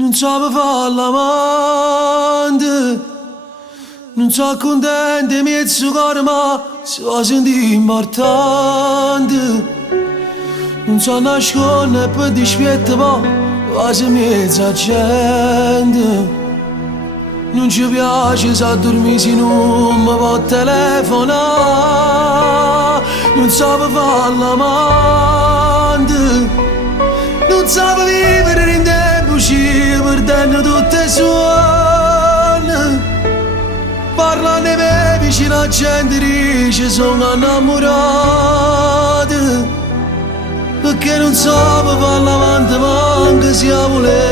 Non sape fare l'amante, non so contento mezzo cuore ma si va sentire importante. Non so nascondere per dispietto ma quasi mezza gente. Non ci piace se dormi se non mi può telefonare. Non sape fare l'amante, non sape vivere in tempo, ci perdendo tutte le suone. Parla di me vicino a gente dice sono innamorato, perché non sape fare l'amante manca se vuole.